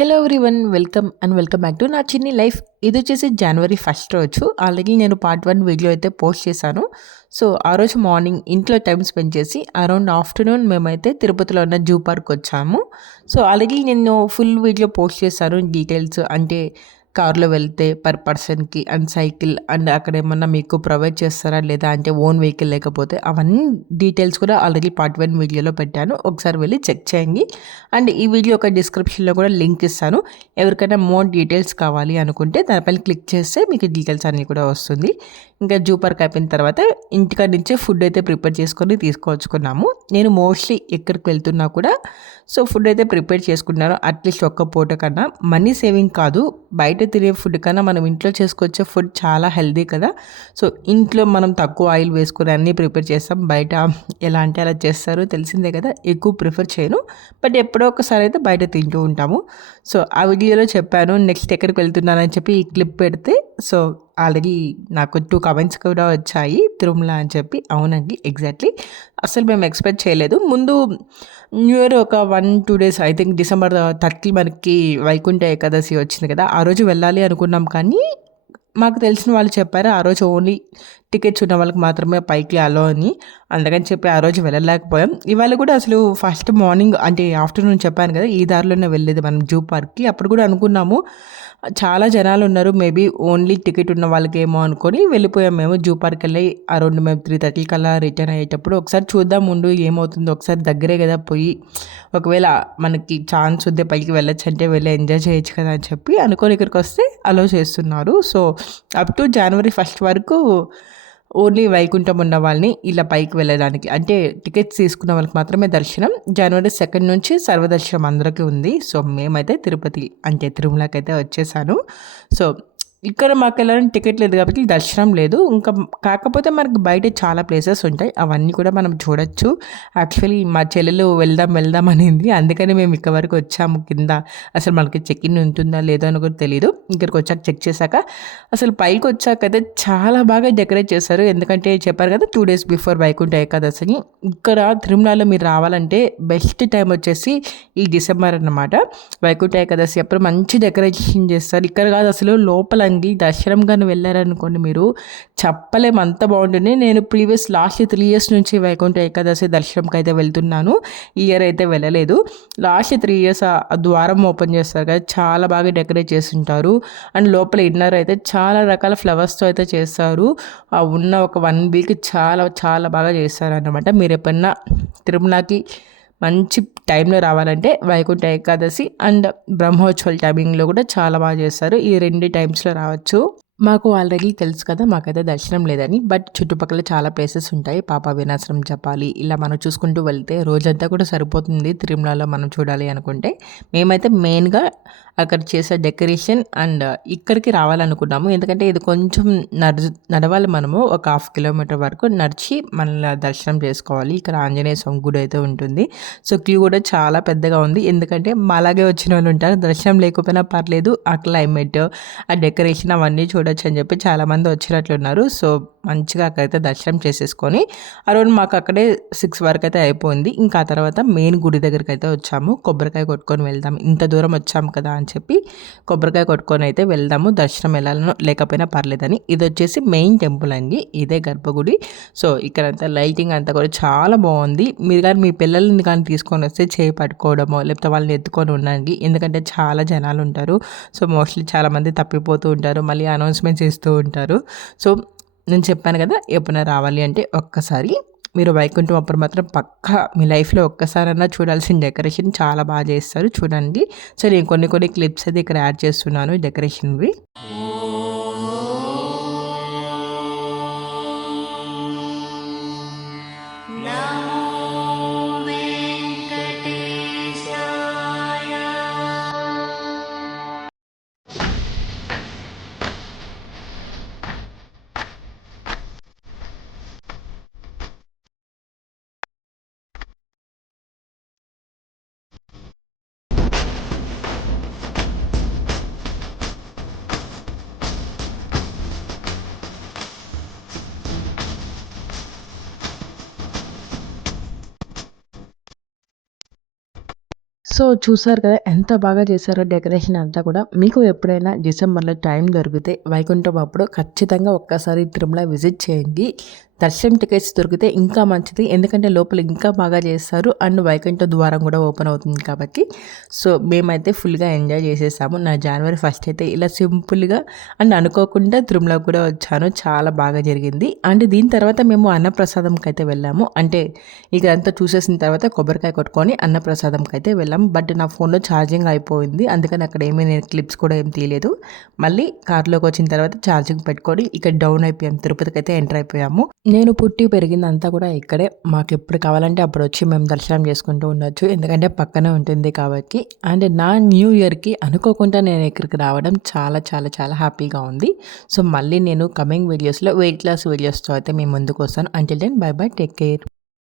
Hello everyone. Welcome back to నా చిన్ని life. ఇది వచ్చేసి జనవరి 1 రోజు. ఆల్రెడీ నేను పార్ట్ 1 వీడియో అయితే పోస్ట్ చేశాను. సో, ఆ రోజు మార్నింగ్ ఇంట్లో టైం స్పెండ్ చేసి అరౌండ్ ఆఫ్టర్‌నూన్ మేమైతే తిరుపతిలో ఉన్న జూ పార్క్ వచ్చాము. సో, ఆల్రెడీ నేను ఫుల్ వీడియో పోస్ట్ చేశాను. డీటెయిల్స్ అంటే కార్‌లో వెళ్తే పర్ పర్సన్‌కి అండ్ సైకిల్ అండ్ అక్కడ ఏమన్నా మీకు ప్రొవైడ్ చేస్తారా లేదా అంటే ఓన్ వెహికల్ లేకపోతే అవన్నీ డీటెయిల్స్ కూడా ఆల్రెడీ పార్ట్ 1 వీడియోలో పెట్టాను. ఒకసారి వెళ్ళి చెక్ చేయండి. అండ్ ఈ వీడియో యొక్క డిస్క్రిప్షన్‌లో కూడా లింక్ ఇస్తాను. ఎవరికైనా మోర్ డీటెయిల్స్ కావాలి అనుకుంటే దానిపైన క్లిక్ చేస్తే మీకు డీటెయిల్స్ అన్నీ కూడా వస్తుంది. ఇంకా జూ పార్క్ అయిపోయిన తర్వాత ఇంటికాడ నుంచే ఫుడ్ అయితే ప్రిపేర్ చేసుకొని తీసుకొచ్చుకున్నాము. నేను మోస్ట్లీ ఎక్కడికి వెళ్తున్నా కూడా సో ఫుడ్ అయితే ప్రిపేర్ చేసుకున్నాను. అట్లీస్ట్ ఒక్క పూట కన్నా మనీ సేవింగ్ కాదు, బయట తినే ఫుడ్ కన్నా మనం ఇంట్లో చేసుకొచ్చే ఫుడ్ చాలా హెల్తీ కదా. సో ఇంట్లో మనం తక్కువ ఆయిల్ వేసుకొని అన్నీ ప్రిపేర్ చేస్తాం. బయట ఎలా అంటే అలా చేస్తారు తెలిసిందే కదా, ఎక్కువ ప్రిఫర్ చేయను. బట్ ఎప్పుడో ఒకసారి అయితే బయట తింటూ ఉంటాము. సో ఆ వీడియోలో చెప్పాను నెక్స్ట్ ఎక్కడికి వెళ్తున్నానని చెప్పి ఈ క్లిప్ పెడితే సో ఆల్రెడీ నాకు 2 కామెంట్స్ కూడా వచ్చాయి, తిరుమల అని చెప్పి. అవునండి, ఎగ్జాక్ట్లీ. అసలు మేము ఎక్స్పెక్ట్ చేయలేదు. ముందు న్యూ ఇయర్ ఒక 1-2 డేస్ ఐ థింక్ డిసెంబర్ 30 మనకి వైకుంఠ ఏకాదశి వచ్చింది కదా, ఆ రోజు వెళ్ళాలి అనుకున్నాం. కానీ మాకు తెలిసిన వాళ్ళు చెప్పారు ఆ రోజు ఓన్లీ టికెట్స్ ఉన్న వాళ్ళకి మాత్రమే పైకి అలో అని. అందుకని చెప్పి ఆ రోజు వెళ్ళలేకపోయాం. ఇవాళ కూడా అసలు ఫస్ట్ మార్నింగ్ అంటే ఆఫ్టర్నూన్ చెప్పాను కదా, ఈ దారిలోనే వెళ్ళేది మనం జూ పార్క్కి. అప్పుడు కూడా అనుకున్నాము చాలా జనాలు ఉన్నారు, మేబీ ఓన్లీ టికెట్ ఉన్న వాళ్ళకేమో అనుకొని వెళ్ళిపోయాం. మేము జూ పార్క్ వెళ్ళి అరౌండ్ మేము 3:30 కల్లా రిటర్న్ అయ్యేటప్పుడు ఒకసారి చూద్దాం ముందు ఏమవుతుందో, ఒకసారి దగ్గరే కదా పోయి ఒకవేళ మనకి ఛాన్స్ ఉంటే పైకి వెళ్ళొచ్చు అంటే వెళ్ళి ఎంజాయ్ చేయొచ్చు కదా అని చెప్పి అనుకొని ఇక్కడికి వస్తే అలో చేస్తున్నారు. సో అప్ టు జనవరి 1 వరకు ఓన్లీ వైకుంఠం ఉన్న వాళ్ళని ఇలా పైకి వెళ్ళడానికి అంటే టికెట్స్ తీసుకున్న వాళ్ళకి మాత్రమే దర్శనం. జనవరి 2 నుంచి సర్వదర్శనం అందరికీ ఉంది. సో మేమైతే తిరుపతి అంటే తిరుమలకైతే వచ్చేసాను. సో ఇక్కడ మాకు వెళ్ళడానికి టికెట్ లేదు కాబట్టి దర్శనం లేదు. ఇంకా కాకపోతే మనకి బయట చాలా ప్లేసెస్ ఉంటాయి, అవన్నీ కూడా మనం చూడొచ్చు. యాక్చువల్లీ మా చెల్లెలు వెళ్దాం అనింది, అందుకని మేము ఇక్కడ వరకు వచ్చాము. కింద అసలు మనకి చెక్ ఇన్ ఉంటుందా లేదో అని కూడా తెలియదు. ఇక్కడికి వచ్చాక చెక్ చేశాక అసలు పైకి వచ్చాకైతే చాలా బాగా డెకరేట్ చేశారు. ఎందుకంటే చెప్పారు కదా 2 డేస్ బిఫోర్ వైకుంఠ ఏకాదశిని. ఇక్కడ తిరుమలలో మీరు రావాలంటే బెస్ట్ టైం వచ్చేసి ఈ డిసెంబర్ అన్నమాట. వైకుంఠ ఏకాదశి అప్పుడు మంచి డెకరేషన్ చేస్తారు. ఇక్కడ కాదు అసలు లోపల అండి దర్శనం కానీ వెళ్ళారనుకోండి మీరు చెప్పలేం, అంత బాగుంటుంది. నేను ప్రీవియస్ లాస్ట్ 3 ఇయర్స్ నుంచి వైకుంఠ ఏకాదశి దర్శనంకి అయితే వెళ్తున్నాను. ఈ ఇయర్ అయితే వెళ్ళలేదు. లాస్ట్ 3 ఇయర్స్ ఆ ద్వారం ఓపెన్ చేస్తారు కదా, చాలా బాగా డెకరేట్ చేస్తుంటారు. అండ్ లోపల ఇన్నర్ అయితే చాలా రకాల ఫ్లవర్స్తో అయితే చేస్తారు. ఆ ఉన్న ఒక 1 వీక్ చాలా చాలా బాగా చేస్తారు అన్నమాట. మీరు ఎప్పుడన్నా తిరుమలకి మంచి టైంలో రావాలంటే వైకుంఠ ఏకాదశి అండ్ బ్రహ్మోత్సవాల టైమింగ్లో కూడా చాలా బాగా చేస్తారు. ఈ 2 టైమ్స్లో రావచ్చు. మాకు ఆల్రెడీ తెలుసు కదా మాకైతే దర్శనం లేదని, బట్ చుట్టుపక్కల చాలా ప్లేసెస్ ఉంటాయి. పాప వినాశనం చెప్పాలి, ఇలా మనం చూసుకుంటూ వెళ్తే రోజంతా కూడా సరిపోతుంది తిరుమలలో మనం చూడాలి అనుకుంటే. మేమైతే మెయిన్గా అక్కడ చేసే డెకరేషన్ అండ్ ఇక్కడికి రావాలనుకున్నాము. ఎందుకంటే ఇది కొంచెం నడవాలి, మనము ఒక 1/2 కిలోమీటర్ వరకు నడిచి మన దర్శనం చేసుకోవాలి. ఇక్కడ ఆంజనేయ స్వామి గుడి అయితే ఉంటుంది. సో క్యూ కూడా చాలా పెద్దగా ఉంది. ఎందుకంటే అలాగే వచ్చిన వాళ్ళు ఉంటారు, దర్శనం లేకపోయినా పర్లేదు, ఆ క్లైమేట్ ఆ డెకరేషన్ అవన్నీ చూడొచ్చు అని చెప్పి చాలామంది వచ్చినట్లున్నారు. సో మంచిగా అక్కడైతే దర్శనం చేసేసుకొని అరౌండ్ మాకు అక్కడే 6 వరకు అయితే అయిపోయింది. ఇంకా ఆ తర్వాత మెయిన్ గుడి దగ్గరికి అయితే వచ్చాము. కొబ్బరికాయ కొట్టుకొని వెళ్దాం, ఇంత దూరం వచ్చాము కదా అని చెప్పి కొబ్బరికాయ కొట్టుకొని అయితే వెళ్దాము, దర్శనం వెళ్ళాలనో లేకపోయినా పర్లేదని. ఇది వచ్చేసి మెయిన్ టెంపుల్ అండి, ఇదే గర్భగుడి. సో ఇక్కడంతా లైటింగ్ అంతా కూడా చాలా బాగుంది. మీరు కానీ మీ పిల్లల్ని కానీ తీసుకొని వస్తే చేయి పట్టుకోవడమో లేకపోతే వాళ్ళని ఎత్తుకొని ఉండండి, ఎందుకంటే చాలా జనాలు ఉంటారు. సో మోస్ట్లీ చాలామంది తప్పిపోతూ ఉంటారు, మళ్ళీ అనౌన్స్మెంట్స్ ఇస్తూ ఉంటారు. సో నేను చెప్పాను కదా ఎప్పుడైనా రావాలి అంటే ఒక్కసారి మీరు వైకుంఠం అప్పుడు మాత్రం పక్కా మీ లైఫ్లో ఒక్కసారన్నా చూడాల్సిన డెకరేషన్ చాలా బాగా చేస్తారు, చూడండి. సో నేను కొన్ని క్లిప్స్ అయితే ఇక్కడ యాడ్ చేస్తున్నాను డెకరేషన్వి. సో, చూసారు కదా ఎంత బాగా చేశారో డెకరేషన్ అంతా కూడా. మీకు ఎప్పుడైనా డిసెంబర్‌లో టైం దొరికితే వైకుంఠం అప్పుడు ఖచ్చితంగా ఒక్కసారి తిరుమల విజిట్ చేయండి. దర్శనం టికెట్స్ దొరికితే ఇంకా మంచిది. ఎందుకంటే లోపల ఇంకా బాగా చేస్తారు. అండ్ వైకుంఠ ద్వారం కూడా ఓపెన్ అవుతుంది కాబట్టి. సో, మేమైతే ఫుల్‌గా ఎంజాయ్ చేసేసాము. నా జనవరి ఫస్ట్ అయితే ఇలా సింపుల్‌గా అండ్ అనుకోకుండా తిరుమలకి కూడా వచ్చాను. చాలా బాగా జరిగింది. అండ్ దీని తర్వాత మేము అన్నప్రసాదంకైతే వెళ్ళాము. అంటే ఇదంతా చూసేసిన తర్వాత కొబ్బరికాయ కొట్టుకొని అన్నప్రసాదంకైతే వెళ్ళాము. బట్ నా ఫోన్‌లో ఛార్జింగ్ అయిపోయింది. అందుకని అక్కడ నేను క్లిప్స్ కూడా ఏం తీయలేదు. మళ్ళీ కార్‌లోకి వచ్చిన తర్వాత ఛార్జింగ్ పెట్టుకొని ఇక్కడ డౌన్ అయిపోయాం. తిరుపతికైతే ఎంటర్ అయిపోయాము. నేను పుట్టి పెరిగిందంతా కూడా ఇక్కడే. మాకెప్పుడు కావాలంటే అప్పుడు వచ్చి మేము దర్శనం చేసుకుంటూ ఉండొచ్చు. ఎందుకంటే పక్కనే ఉంటుంది కాబట్టి. అండ్ నా న్యూ ఇయర్‌కి అనుకోకుండా నేను ఇక్కడికి రావడం చాలా చాలా చాలా హ్యాపీగా ఉంది. సో, మళ్ళీ నేను కమింగ్ వీడియోస్‌లో వెయిట్ లాస్ వీడియోస్‌తో అయితే మీ ముందుకు వస్తాను. Until then bye bye. Take care.